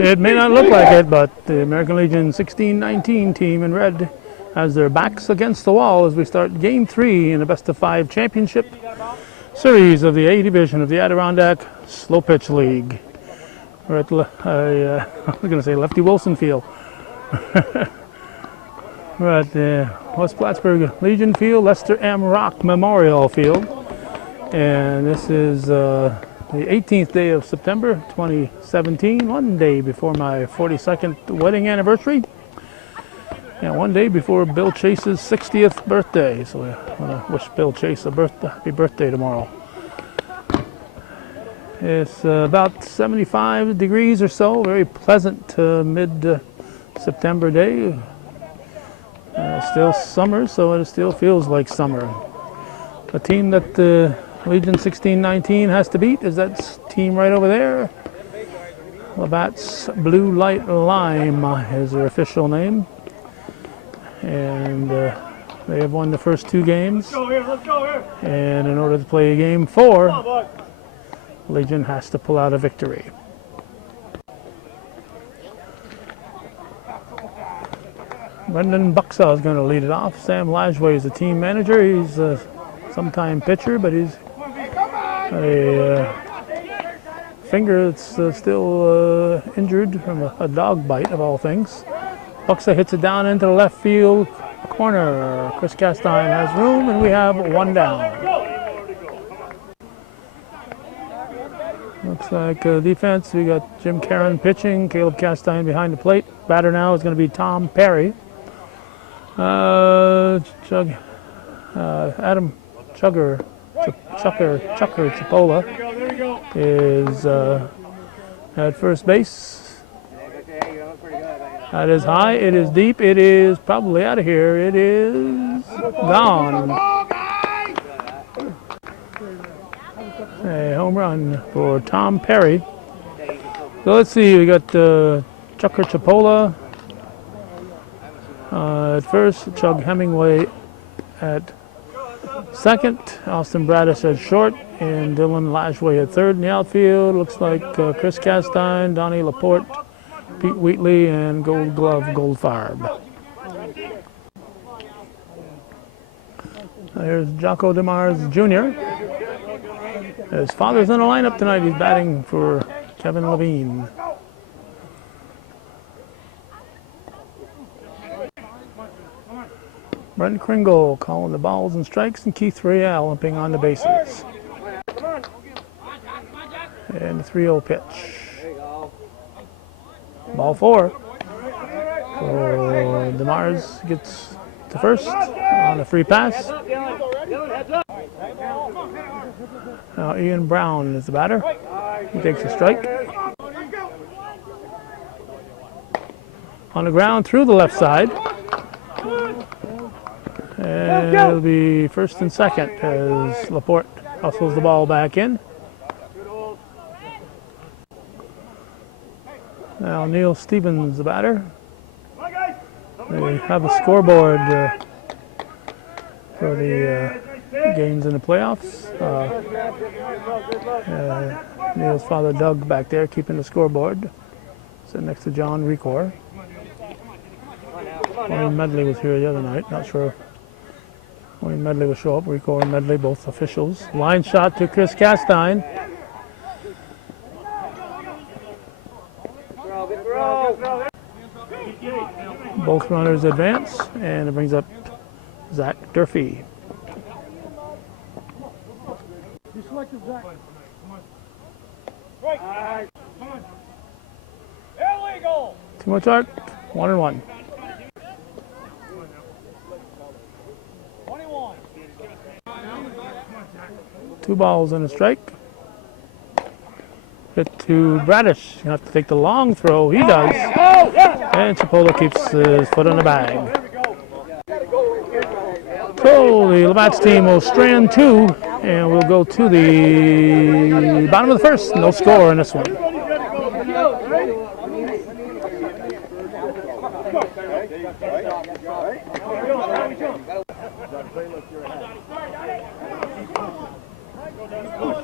It may not look like it, but the American Legion 1619 team in red has their backs against the wall as we start Game 3 in the best-of-5 championship series of the A Division of the Adirondack Slow Pitch League. We're at I was going to say Lefty Wilson Field. We're at West Plattsburgh Legion Field, Lester M. Rock Memorial Field. And this is the 18th day of September 2017, one day before my 42nd wedding anniversary. And one day before Bill Chase's 60th birthday. So I want to wish Bill Chase a happy birthday tomorrow. It's about 75 degrees or so, very pleasant mid-September day. Still summer, so it still feels like summer. A team that the Legion 1619 has to beat is that team right over there. LaBatt's Blue Light Lime is their official name. And they have won the first 2 games. And in order to play Game 4, Legion has to pull out a victory. Brendan Buxaw is going to lead it off. Sam Lajway is the team manager. He's a sometime pitcher, but he's a finger that's still injured from a dog bite, of all things. Buxa hits it down into the left field corner. Chris Castine has room, and we have 1 down. Looks like defense. We got Jim Caron pitching, Caleb Castine behind the plate. Batter now is going to be Tom Perry. Adam Chucker Chipola is at first base. That is high, it is deep, it is probably out of here. It is gone. A home run for Tom Perry. So let's see, we got Chucker Chipola at first, Chug Hemingway at second, Austin Braddis at short, and Dylan Lashway at third in the outfield. Looks like Chris Castine, Donnie Laporte, Pete Wheatley, and Gold Glove Goldfarb. There's Jocko DeMars Jr. His father's in the lineup tonight. He's batting for Kevin Levine. Brent Kringle calling the balls and strikes, and Keith Riel limping on the bases. And the 3-0 pitch. Ball 4. So DeMars gets to first on a free pass. Now Ian Brown is the batter. He takes a strike. On the ground through the left side. And it'll be first and second as Laporte hustles the ball back in. Now Neil Stevens, the batter. They have a scoreboard for the games in the playoffs. Neil's father, Doug, back there keeping the scoreboard. Sitting next to John Recor. Wayne Medley was here the other night. Not sure if Wayne Medley will show up. Recor and Medley, both officials. Line shot to Chris Castine. Both runners advance, and it brings up Zach Durfee. Too much art. 1-1. 2 balls and a strike. Hit to Bradish. You have to take the long throw. He does. And Chipola keeps his foot on the bag. So the LaBatt's team will strand 2, and we'll go to the bottom of the first. No score in this one.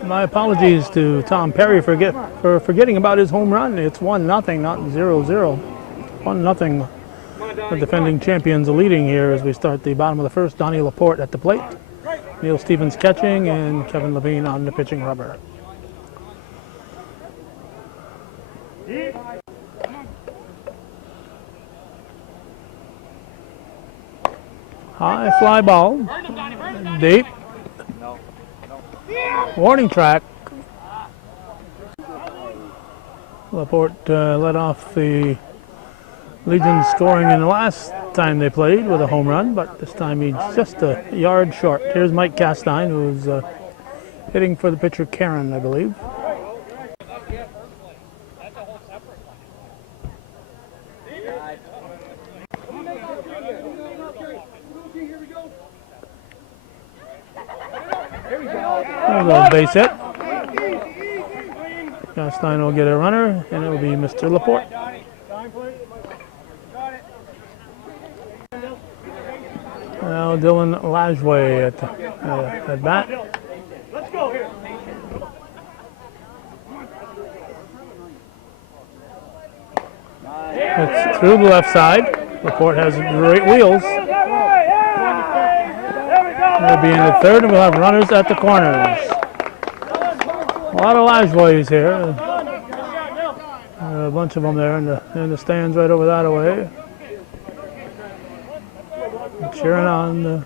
My apologies to Tom Perry for forgetting about his home run. It's 1-0, not 0-0. 1-0. The defending champions are leading here as we start the bottom of the first. Donnie Laporte at the plate. Neil Stevens catching and Kevin Levine on the pitching rubber. High fly ball. Deep. Warning track. Laporte led off the Legion scoring in the last time they played with a home run, but this time he's just a yard short. Here's Mike Castine, who's hitting for the pitcher Karen, I believe. There's a base hit. Castine will get a runner, and it will be Mr. Laporte. Now Dylan Lajway at bat. Let's go here. It's through the left side. Laporte has great wheels. We'll be in the third, and we'll have runners at the corners. A lot of Lajways here. A bunch of them there in the stands right over that way. Cheering on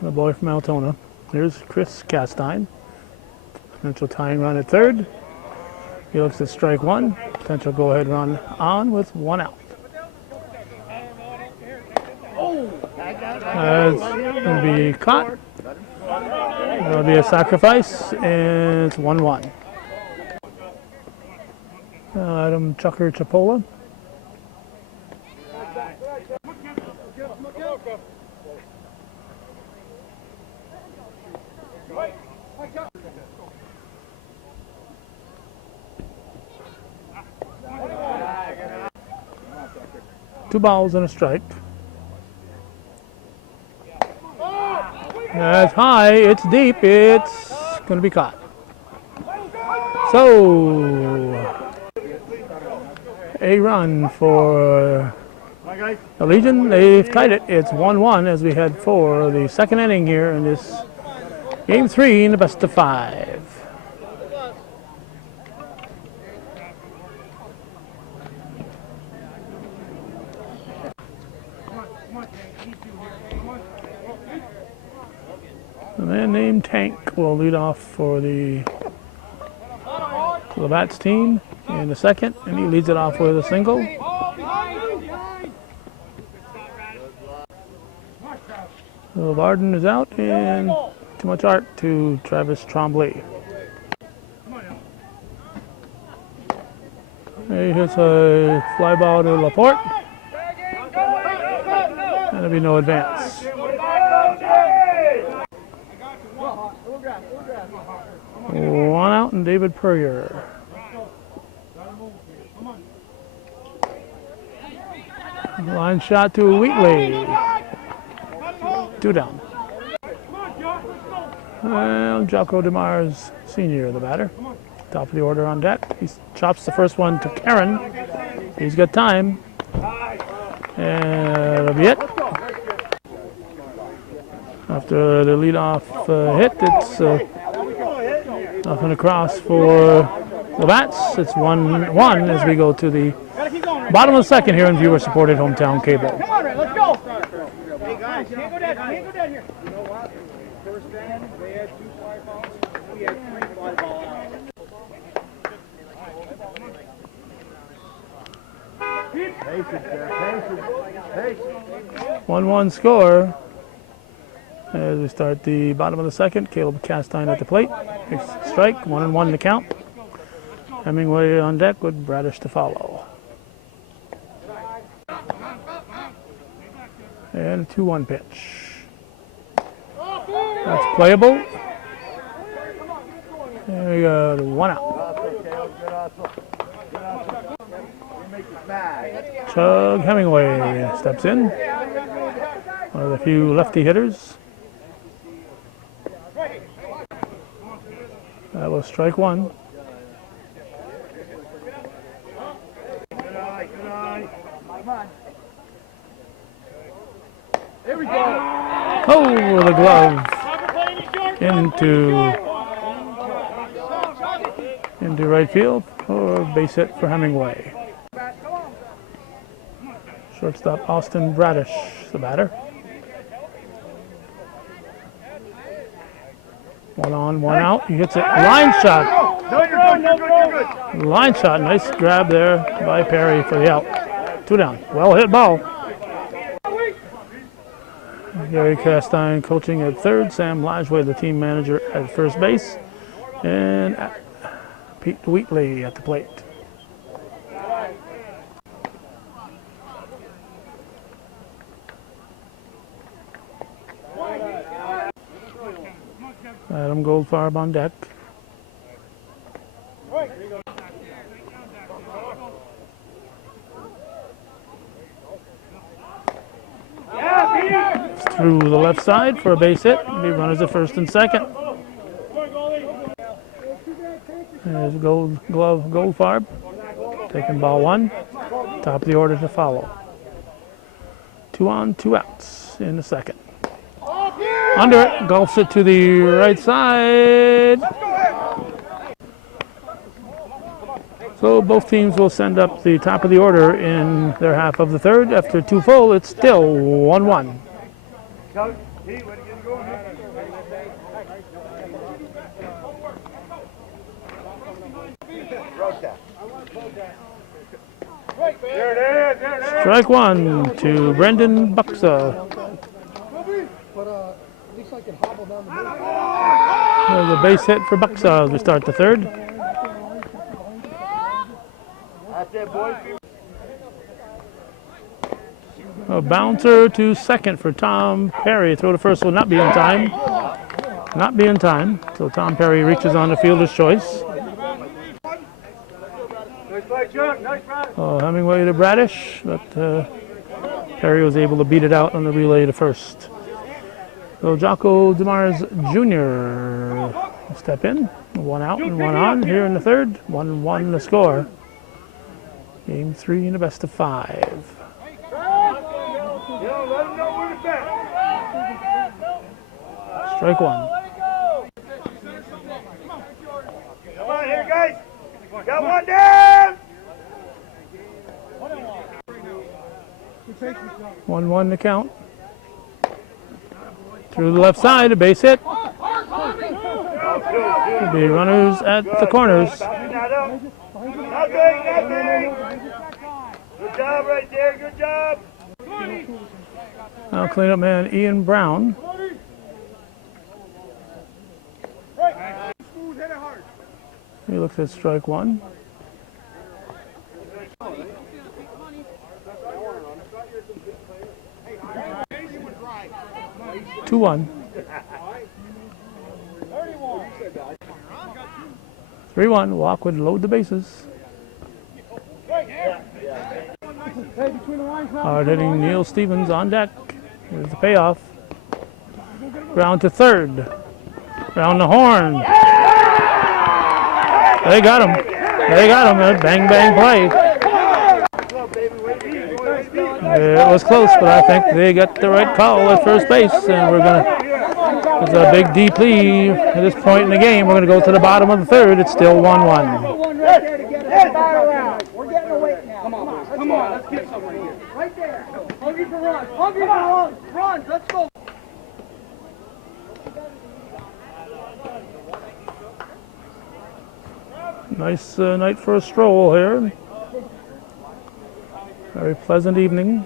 the boy from Altona. Here's Chris Castine. Potential tying run at third. He looks at strike one. Potential go-ahead run on with 1 out. It's going to be caught. That'll be a sacrifice, and it's 1-1. Adam Chucker Chipola. Two balls and a strike. That's high, it's deep, it's going to be caught. So, a run for the Legion. They've tied it. It's 1-1 as we head for the second inning here in this game 3 in the best of 5. A man named Tank will lead off for the LaBatt's team in the second, and he leads it off with a single. So Varden is out, and too much art to Travis Trombley. Here's a fly ball to Laporte, and there'll be no advance. 1 out and David Purrier. Line shot to Wheatley. 2 down. Well, Jocko DeMars Sr., the batter. Top of the order on deck. He chops the first one to Karen. He's got time. And that'll be it. After the leadoff hit, it's nothing across for LaBatt's. It's 1-1 as we go to the bottom of the second here on viewer-supported hometown cable. Come on, Red, let's go. Hey guys, can't go down here. You know what? First inning, they had 2 fly balls. We had 3 fly balls. 1-1 score as we start the bottom of the second. Caleb Castine at the plate. Strike, 1-1 to count. Hemingway on deck with Bradish to follow. And a 2-1 pitch. That's playable. There we go, 1 out. Chug Hemingway steps in. One of the few lefty hitters. That was strike one. Good eye. Come on. There we go. Oh, with a glove into right field for base hit for Hemingway. Shortstop Austin Bradish, the batter. 1 on, 1 out. He hits it. Line shot. No, you're good. Line shot. Nice grab there by Perry for the out. 2 down. Well hit ball. Gary Castine coaching at third. Sam Lajway, the team manager, at first base. And Pete Wheatley at the plate. Adam Goldfarb on deck. Through the left side for a base hit. The runners at first and second. There's Goldfarb taking ball 1. Top of the order to follow. 2 on, 2 outs in the second. Under it, golfs it to the right side. So both teams will send up the top of the order in their half of the third. After 2 full, it's still 1-1. Strike 1 to Brendan Buxa. There's a base hit for Buxa as we start the third. A bouncer to second for Tom Perry. Throw to first will not be in time. Not be in time. So Tom Perry reaches on the fielder's choice. Hemingway to Bradish, but Perry was able to beat it out on the relay to first. So Jocko DeMars Jr. will step in. 1 out and 1 on here in the third. 1-1 the score. Game 3 in the best of 5. Strike 1. Come on here, guys. Got 1 down. 1-1 the count. Through the left side, a base hit. There'll be runners at the corners. Nothing. Good job right there. Good job. Now cleanup man Ian Brown. He looks at strike 1. Two 1. 3-1. Walk would load the bases. Hard hitting Neil Stevens on deck. Here's the payoff. Ground to third. Round the horn. They got him. They got him. A bang bang play. It was close, but I think they got the right call at first base, and we're gonna. It's a big deep lead at this point in the game. We're gonna go to the bottom of the third. It's still 1-1. We're getting away now. Come on, let's get some right here. Right there. Hungry for runs. Hungry for runs. Runs. Let's go. Nice night for a stroll here. Very pleasant evening.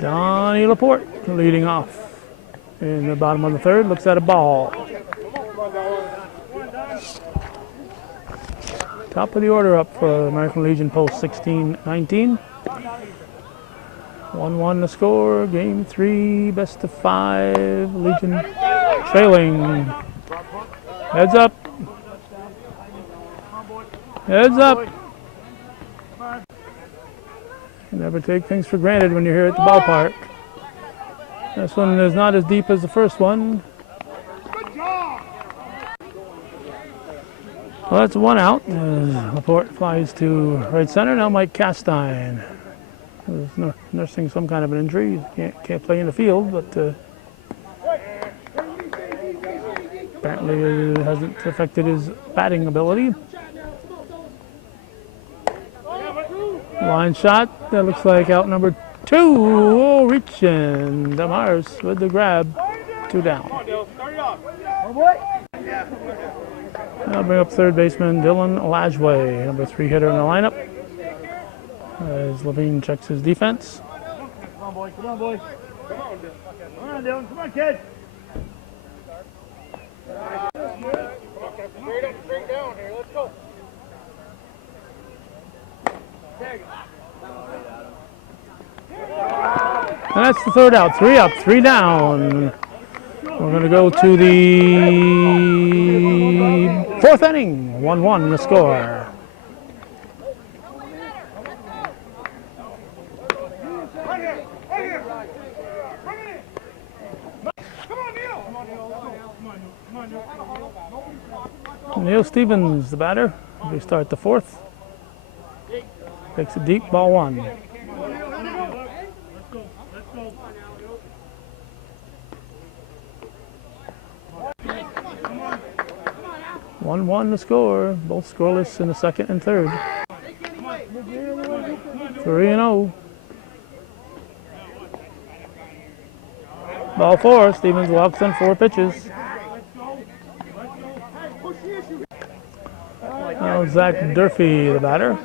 Donnie Laporte leading off in the bottom of the third. Looks at a ball. Top of the order up for American Legion Post 16-19. 1-1 the score. Game 3, best of 5. Legion trailing. Heads up. Heads up. You never take things for granted when you're here at the ballpark. This one is not as deep as the first one. Well, that's one out. Laporte flies to right center. Now Mike Castine is nursing some kind of an injury. Can't play in the field, but apparently it hasn't affected his batting ability. Line shot. That looks like out number 2. Oh, reaching. Demars with the grab. 2 down. I'll bring up third baseman Dylan Lajway, number 3 hitter in the lineup. As Levine checks his defense. Come on, boy. Come on, boy. Come on, Dylan. Come on, Dylan. Come on, kid. Straight up, straight down here. Let's go. And that's the third out. 3 up, 3 down. We're going to go to the fourth inning. 1-1 the score. Neil Stevens, the batter. They start the fourth. Takes a deep, ball 1. 1-1 the score. Both scoreless in the second and third. 3-0. Ball 4. Stevens walks on 4 pitches. Now Zach Durfee, the batter.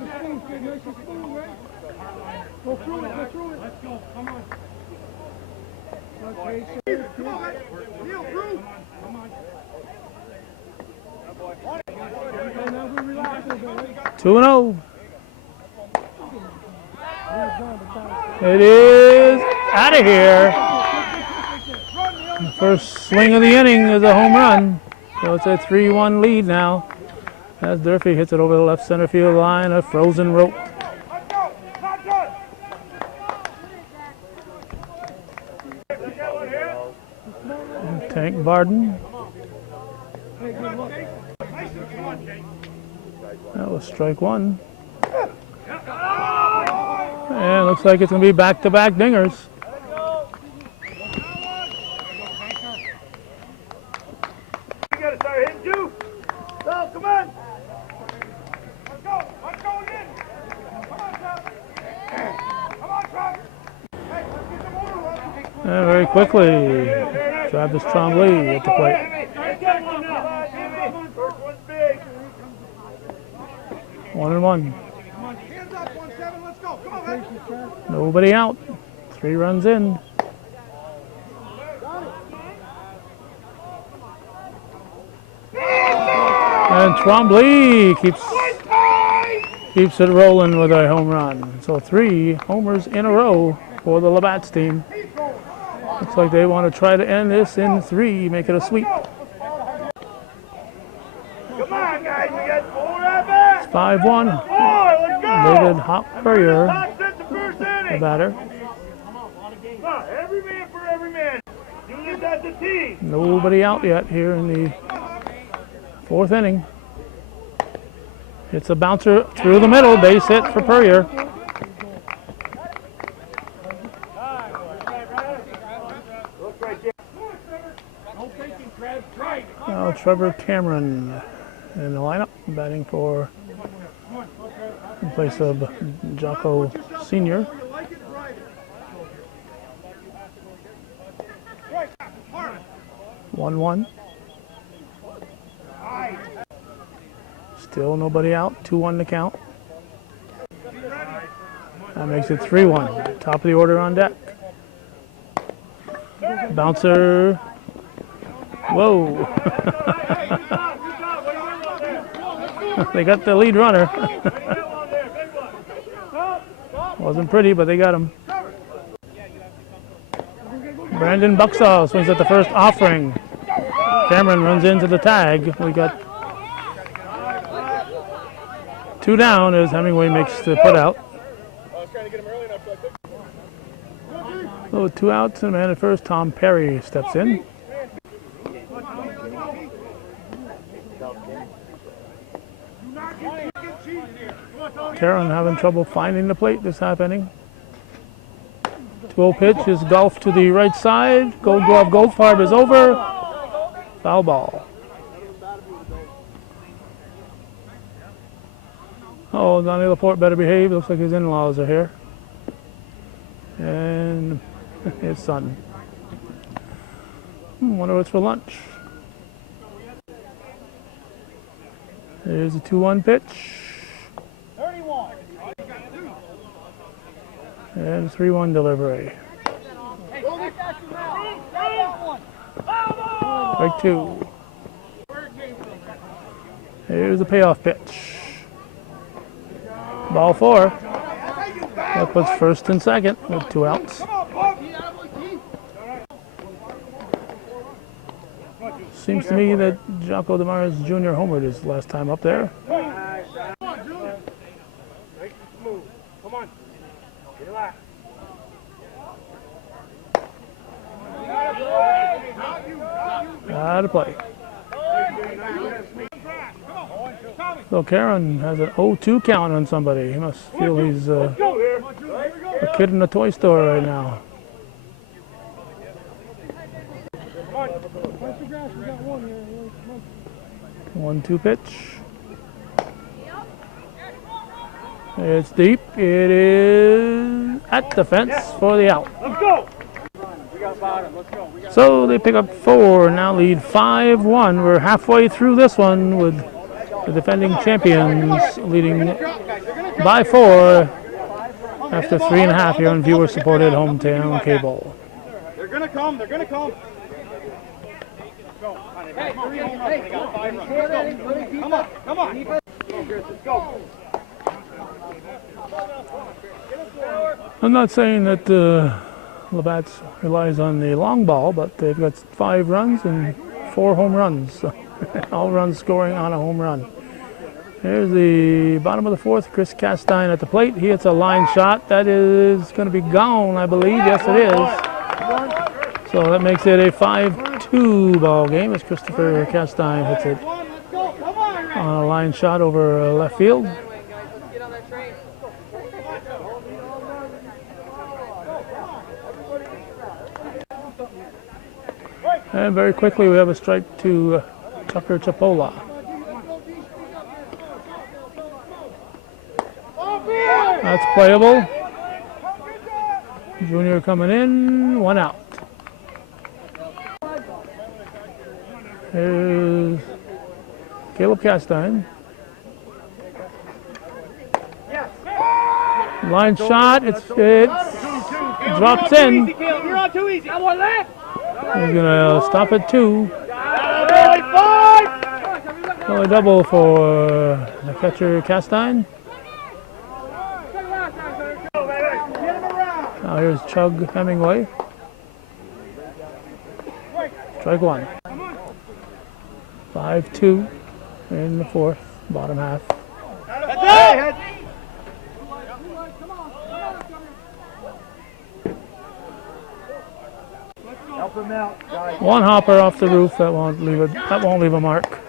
Two and 0. It is out of here. The first swing of the inning is a home run. So it's a 3-1 lead now. As Durfee hits it over the left center field line, a frozen rope. Tank Barden. That was strike 1. And it looks like it's going to be back-to-back dingers. You got to start hitting 2. So, come on. Let's go. Let's go again. Come on, Chuck. Come on, Chuck. Hey, let's get the motor running. And very quickly, Travis Trombley at the plate. First one's big. 1-1. Hands up, 1-7. Let's go. Come on, man. Nobody out. 3 runs in. And Trombley keeps it rolling with a home run. So 3 homers in a row for the LaBatt's team. Looks like they want to try to end this in 3, make it a sweep. Come on, guys. We got 4 at bats. It's 5-1. Let's go. David Hopper, Top set the first the inning. batter. Come on, every man for every man. Do this as a team. Nobody out yet here in the 4th inning. It's a bouncer through the middle, base hit for Purrier. Now Trevor Cameron in the lineup, batting for in place of Jocko Sr. 1-1. Still nobody out. 2-1 to count. That makes it 3-1. Top of the order on deck. Bouncer. Whoa. They got the lead runner. Wasn't pretty, but they got him. Brandon Buxall swings at the first offering. Cameron runs into the tag. We got 2 down as Hemingway makes the putout. So 2 outs and a man at first. Tom Perry steps in. Karen having trouble finding the plate this half inning. 2-0 pitch is golf to the right side. Gold Glove Goldfarb is over. Foul ball. Oh, Donnie Laporte better behave. Looks like his in-laws are here. And his son. Wonder what's for lunch. There's a 2-1 pitch. 31. And 3-1 delivery. Strike 2. Here's the payoff pitch. Ball 4. That puts first and second with 2 outs. Seems to me that Jocko DeMars Jr. homered his last time up there. Come on. Relax. Out of play. So Karen has an 0-2 count on somebody. He must feel he's a kid in a toy store right now. 1-2 pitch. It's deep. It is at the fence for the out. Let's go. So they pick up 4, now lead 5-1. We're halfway through this one with the defending champions leading by 4 after 3.5 here on viewer-supported hometown cable. They're gonna come. They're gonna come. Hey, they got 5 runs. Come on. Come on. Let's go. I'm not saying that LaBatt's relies on the long ball, but they've got 5 runs and 4 home runs. So all runs scoring on a home run. Here's the bottom of the 4th. Chris Castine at the plate. He hits a line shot. That is going to be gone, I believe. Yes, it is. So that makes it a 5-2 ball game as Christopher Castine hits it on a line shot over left field. And very quickly we have a strike to Tucker Chipola. That's playable. Junior coming in, 1 out. Here's Caleb Castine. Line shot, it drops in. You're on too easy. He's gonna stop at 2. So a double for the catcher Castine. Now here's Chug Hemingway. Strike 1. 5-2 in the 4th, bottom half. Help him out, guys. 1 hopper off the roof. That won't leave a mark.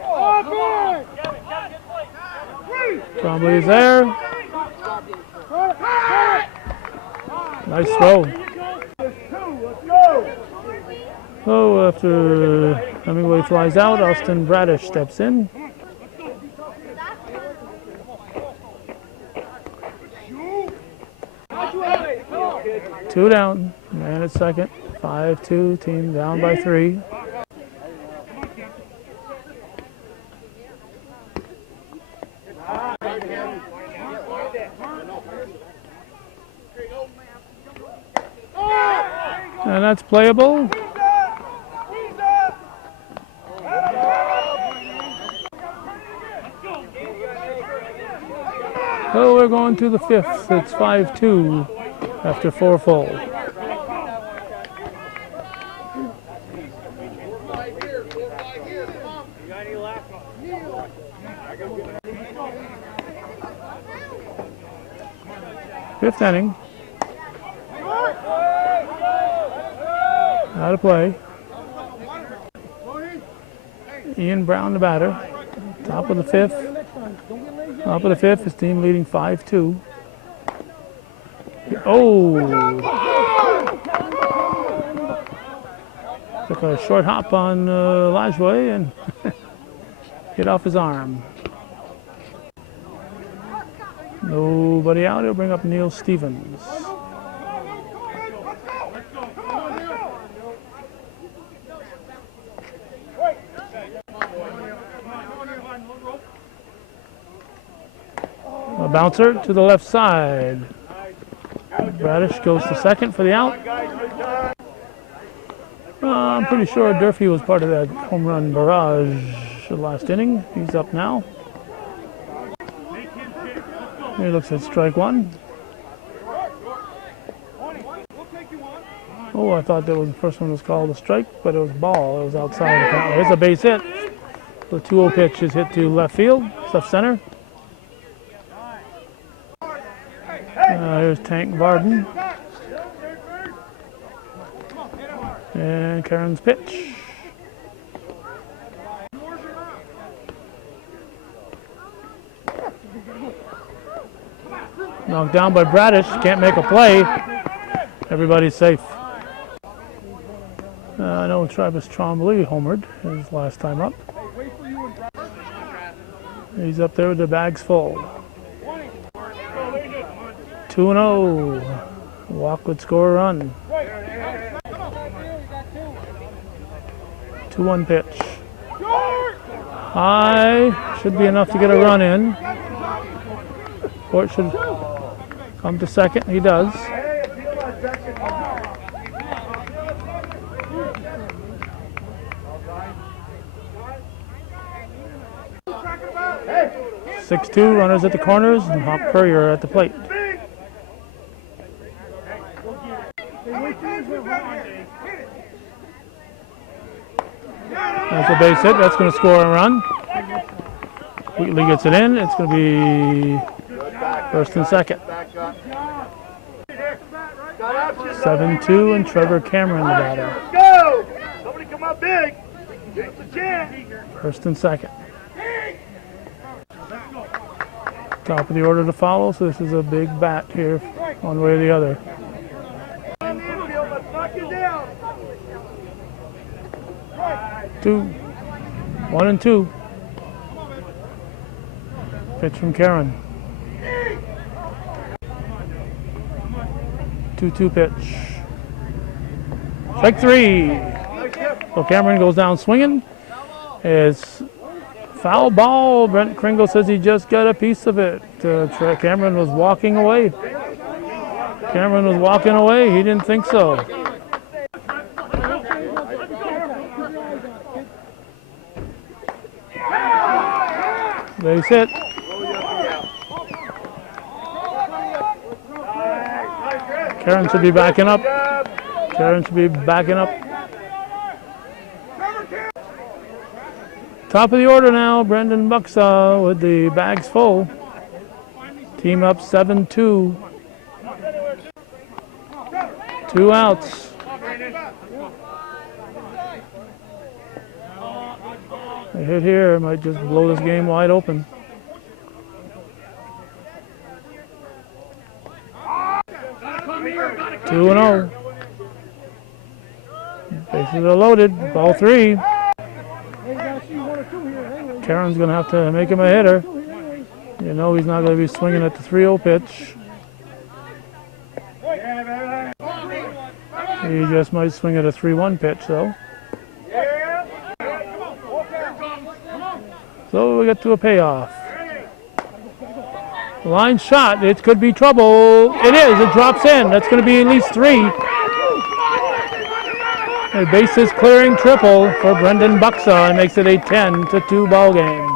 Trombley is there. Nice throw. So after Hemingway flies out, Austin Bradish steps in. Two down, man at second. 5-2, team down by 3. And that's playable. So we're going to the 5th. It's 5-2 after 4 full. Fifth inning. Out of play. Ian Brown, the batter. Top of the 5th. Top of the fifth, his team leading 5-2. Oh! Took a short hop on Lajway and hit off his arm. Nobody out. He'll bring up Neil Stevens. A bouncer to the left side. Bradish goes to second for the out. I'm pretty sure Durfee was part of that home run barrage the last inning. He's up now. He looks at strike one. Oh, I thought that was the first one was called a strike, but it was ball. It was outside the count. There's a base hit. The 2-0 pitch is hit to left field, left center. Here's Tank Varden. And Karen's pitch. Knocked down by Bradish. Can't make a play. Everybody's safe. I know Travis Trombley homered his last time up. He's up there with the bags full. 2-0. Walk would score a run. 2-1 pitch. High. Should be enough to get a run in. Fort should come to second. He does. Hey. 6-2, runners at the corners, and Hop Courier at the plate. That's a base hit. That's going to score a run. Wheatley gets it in. It's going to be first and second. 7-2, and Trevor Cameron the batter. Go! Somebody come up big. It's a chance. First and second. Top of the order to follow, so this is a big bat here, one way or the other. 1-2. Pitch from Karen. 2-2 pitch. Strike three. So Cameron goes down swinging. It's foul ball. Brent Kringle says he just got a piece of it. Cameron was walking away. He didn't think so. Base hit. Karen should be backing up. Top of the order now, Brendan Bucksaw with the bags full. Team up 7-2. 2 outs. A hit here might just blow this game wide open. Two 2-0. Bases are loaded. Ball three. Karen's going to have to make him a hitter. You know he's not going to be swinging at the 3-0 pitch. He just might swing at a 3-1 pitch, though. So we get to a payoff. Line shot. It could be trouble. It is. It drops in. That's going to be at least 3. A bases clearing triple for Brendan Bucksaw and makes it a 10-2 ball game.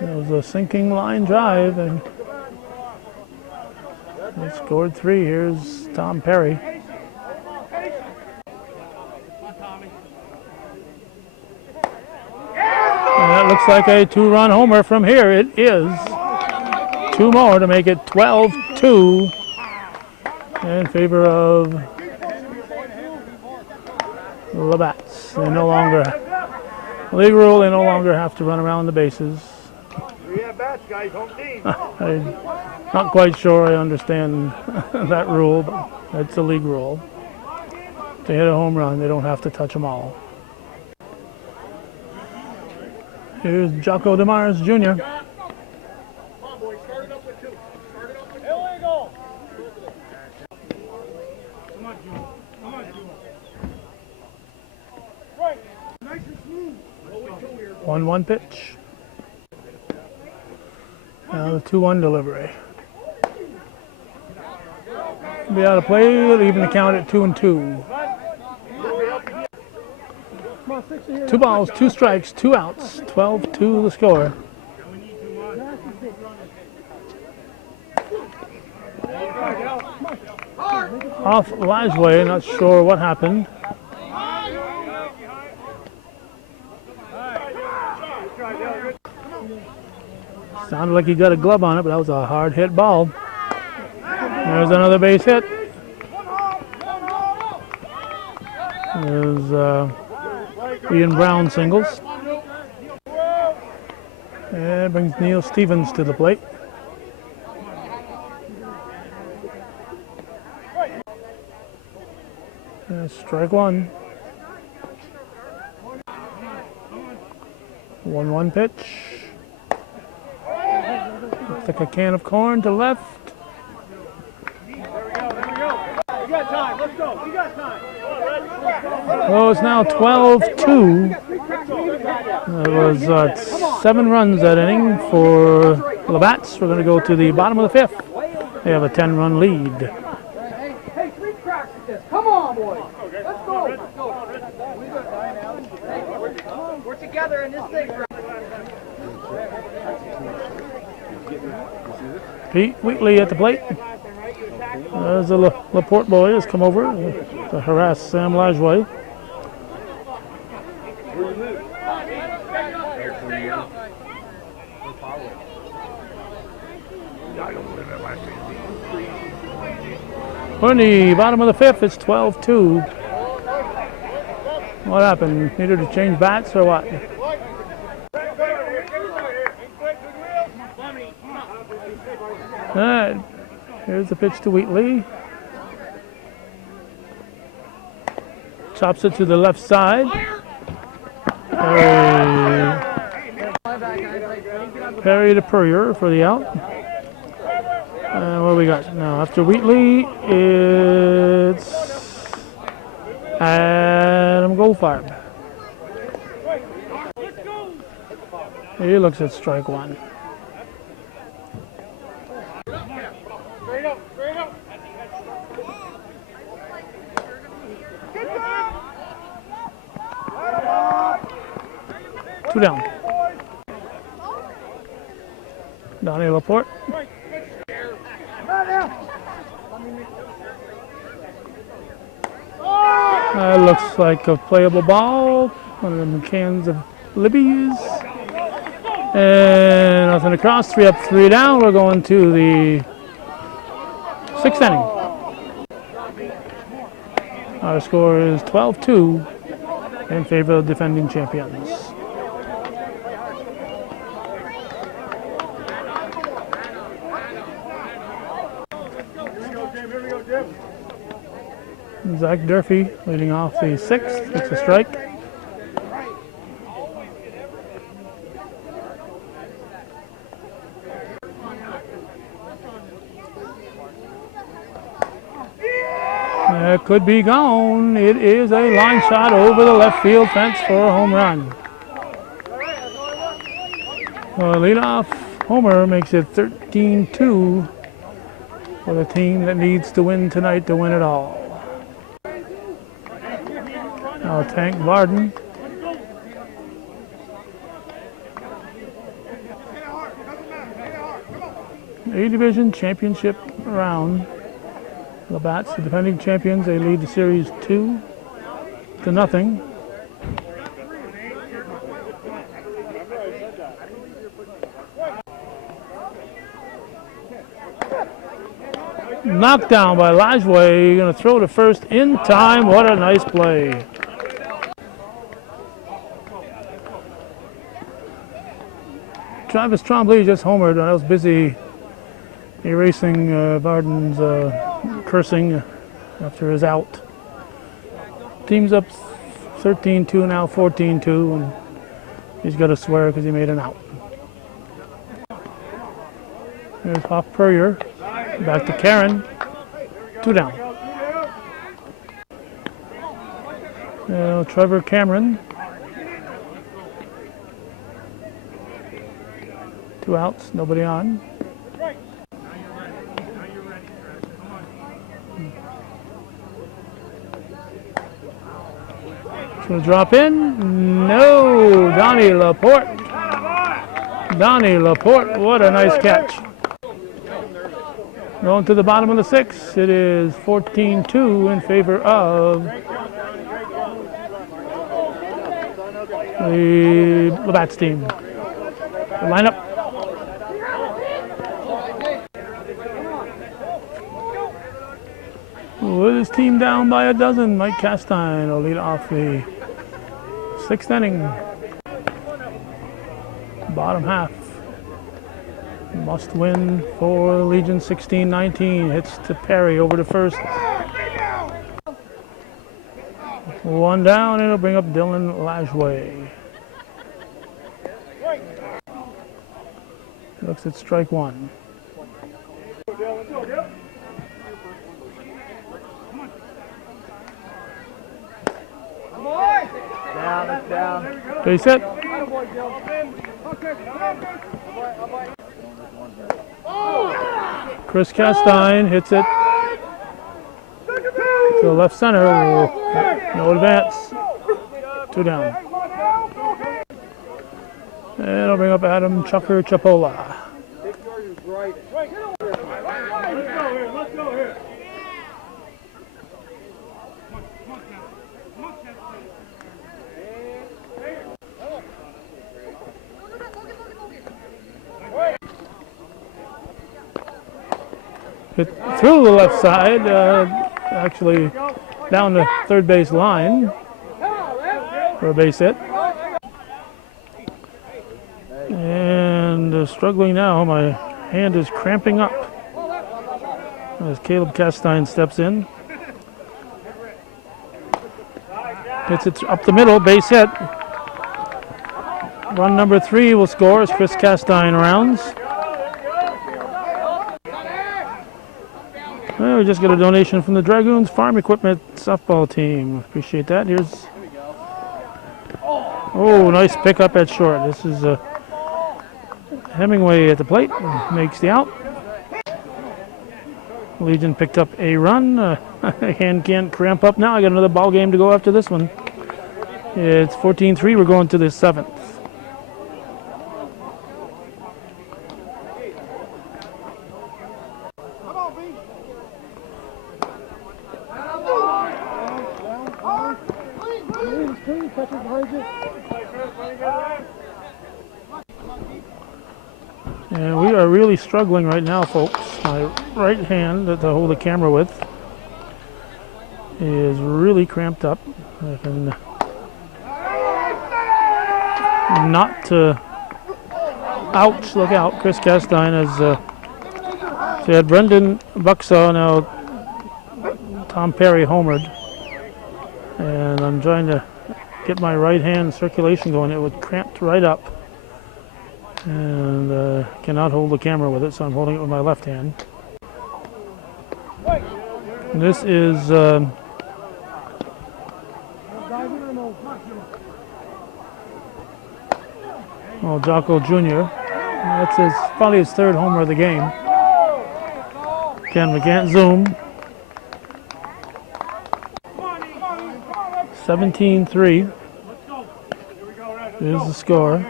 It was a sinking line drive and they scored 3. Here's Tom Perry. And that looks like a 2-run homer from here. It is. 2 more to make it 12-2 in favor of LaBatt's. They no longer League rule, they no longer have to run around the bases. 3 at-bats, guys, home team. I'm not quite sure I understand that rule, but that's a league rule. If they hit a home run, they don't have to touch them all. Here's Jocko DeMars Jr. Come on, boys, start it up with 2. Start it up with 2. Here we go. Come on, Junior. Come on, Junior. Right. Nice and smooth. 1-1 pitch. Now the 2-1 delivery. Be out of play, even the count at 2-2. 2 balls, 2 strikes, 2 outs, 12-2 the score. Off Lajway, not sure what happened. Sounded like he got a glove on it, but that was a hard hit ball. There's another base hit. There's Ian Brown singles. And brings Neil Stevens to the plate. Strike 1. 1-1 pitch. Looks like a can of corn to left. There we go. We got time. Let's go. We got time. Oh, it's now 12-2. There was 7 runs that inning for LaBatt's. We're going to go to the bottom of the 5th. They have a 10-run lead. Hey, 3 cracks at this. Come on, boys. Let's go. We're together in this thing. Pete Wheatley at the plate. There's the Laporte boy has come over to harass Sam Lajway. We're in the bottom of the 5th. It's 12-2. What happened? Needed to change bats or what? All right. Here's the pitch to Wheatley. Chops it to the left side. Perry to Purrier for the out. What do we got now? After Wheatley, it's Adam Goldfarb. He looks at strike 1. Two down. Donnie Laporte. Looks like a playable ball. One of them cans of Libby's. And nothing across. 3 up, 3 down. We're going to the 6th inning. Our score is 12-2 in favor of defending champions. Zach Durfee leading off the 6th. It's a strike. That could be gone. It is a line shot over the left field fence for a home run. Leadoff homer makes it 13-2 for the team that needs to win tonight to win it all. Now Tank Varden. A-Division Championship round. LaBatt's, the defending champions, they lead the series 2-0. Knocked down by Lajway. Going to throw to first in time. What a nice play. Travis Trombley just homered. I was busy erasing Varden's cursing after his out. Team's up 13-2 now, 14-2, and he's got to swear because he made an out. There's Hoff Purrier. Back to Karen. 2 down. Now Trevor Cameron. 2 outs, nobody on. Gonna drop in. No, Donnie Laporte. Donnie Laporte, what a nice catch. Going to the bottom of the 6th. It is 14-2 in favor of the LaBatt's team. The lineup. With his team down by a dozen, Mike Castine will lead off the 6th inning. Bottom half. Must win for Legion 16-19. Hits to Perry over to first. 1 down, it'll bring up Dylan Lashway. Looks at strike 1. Down. Base hit. Chris Castine hits it to the left center. No advance. 2 down. And it'll bring up Adam Chucker Chapola. Let's go here. Hit through the left side, actually down the third base line for a base hit. And struggling now, my hand is cramping up as Caleb Castine steps in. Hits it up the middle, base hit. Run number 3 will score as Chris Castine rounds. Well, we just got a donation from the Dragoons Farm Equipment softball team. Appreciate that. Here's, oh, nice pickup at short. This is Hemingway at the plate, makes the out. Legion picked up a run. Hand can't cramp up now. I got another ball game to go after this one. It's 14-3. We're going to the 7th. And we are really struggling right now, folks. My right hand that I hold the camera with is really cramped up. I can not ouch, look out. Chris Castine has so you had Brendan Bucksaw, now Tom Perry homered. And I'm trying to get my right hand circulation going. It was cramped right up. And cannot hold the camera with it, so I'm holding it with my left hand. And this is Jocko Jr. That's probably his 3rd homer of the game. Again, we can't zoom. 17-3 is the score.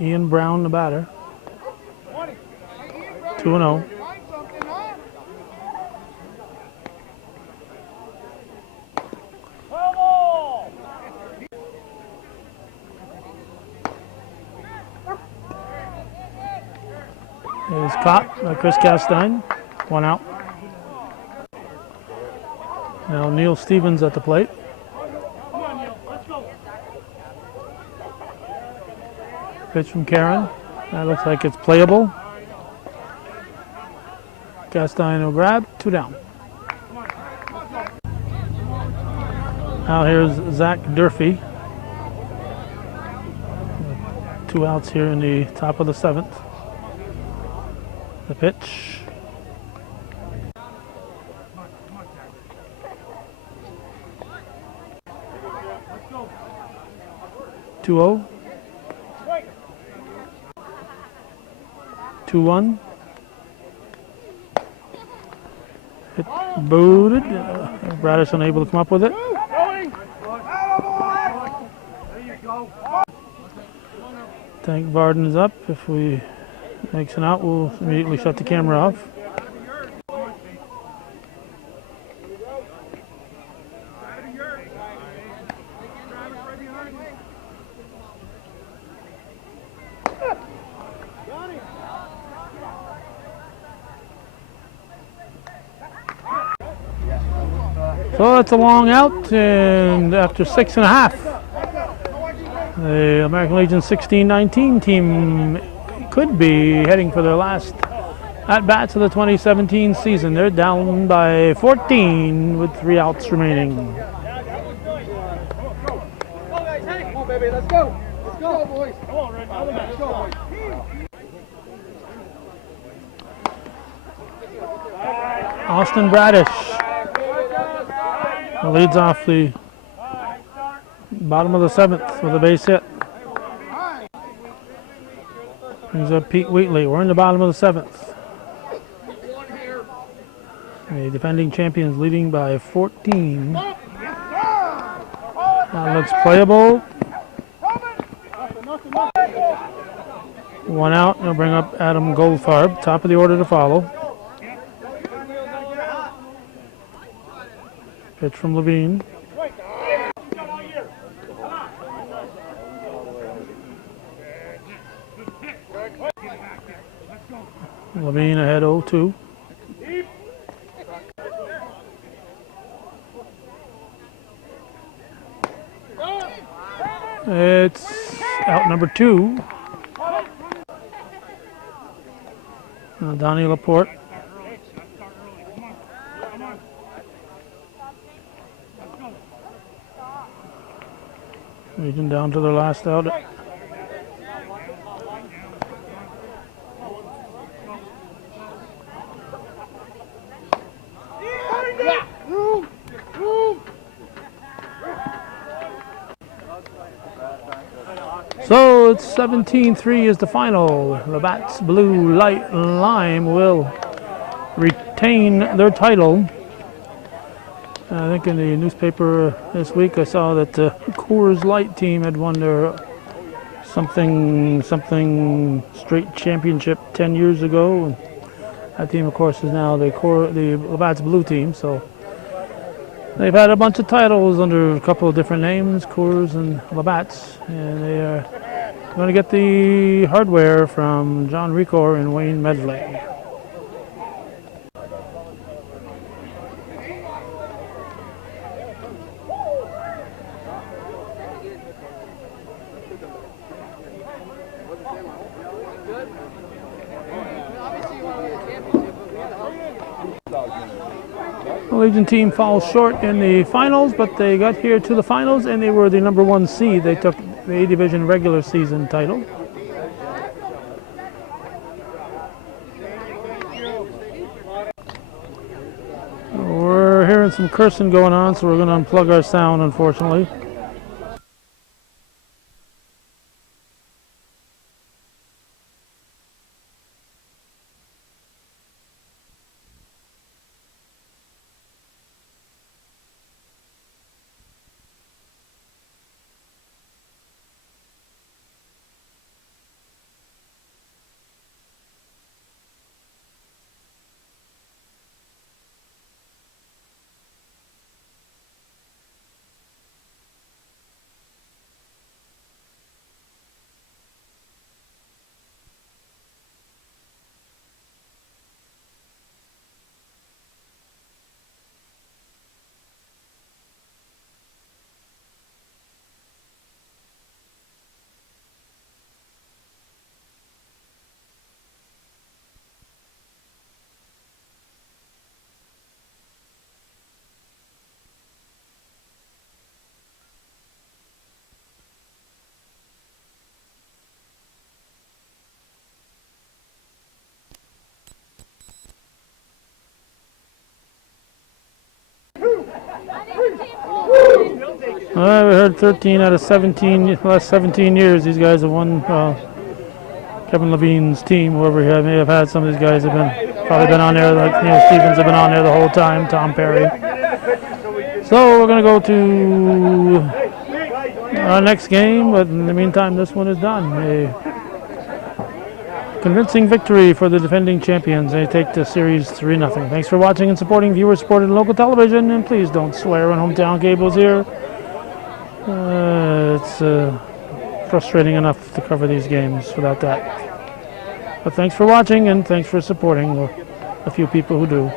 Ian Brown, the batter. 2-0. Is caught by Chris Castine. 1 out. Now Neil Stevens at the plate. Pitch from Karen. That looks like it's playable. Castino grab, 2 down. Now here's Zach Durfee. 2 outs here in the top of the 7th. The pitch. Two-0. 2-1. Hit booted. Bradish unable to come up with it. Tank Varden is up. If we makes an out, we'll immediately shut the camera off. So it's a long out, and after 6.5, the American Legion 16-19 team could be heading for their last at-bats of the 2017 season. They're down by 14 with 3 outs remaining. Come on, baby, let's go. Let's go, boys. Come on, Red. Let's go, boys. Austin Bradish leads off the bottom of the 7th with a base hit. Brings up Pete Wheatley. We're in the bottom of the 7th. The defending champions leading by 14. That looks playable. 1 out. They'll bring up Adam Goldfarb. Top of the order to follow. Pitch from Levine. Levine ahead 0-2. It's out number 2. Donnie Laporte. Legion down to their last out. So it's 17-3 is the final. LaBatt's Blue Light Lime will retain their title. I think in the newspaper this week I saw that the Coors Light team had won their something straight championship 10 years ago. And that team, of course, is now the LaBatt's Blue team. So they've had a bunch of titles under a couple of different names, Coors and LaBatt's, and they are going to get the hardware from John Recor and Wayne Medley. The Legion team falls short in the finals, but they got here to the finals and they were the number 1 seed. They took the A Division regular season title. We're hearing some cursing going on, so we're going to unplug our sound, unfortunately. We heard 13 out of 17, last 17 years, these guys have won. Kevin Levine's team, whoever he may have had, some of these guys have probably been on there, like Neil Stevens have been on there the whole time, Tom Perry. So we're going to go to our next game, but in the meantime, this one is done. A convincing victory for the defending champions. They take the series 3-0. Thanks for watching and supporting viewers supported local television, and please don't swear on hometown cables here. It's frustrating enough to cover these games without that. But thanks for watching and thanks for supporting a few people who do.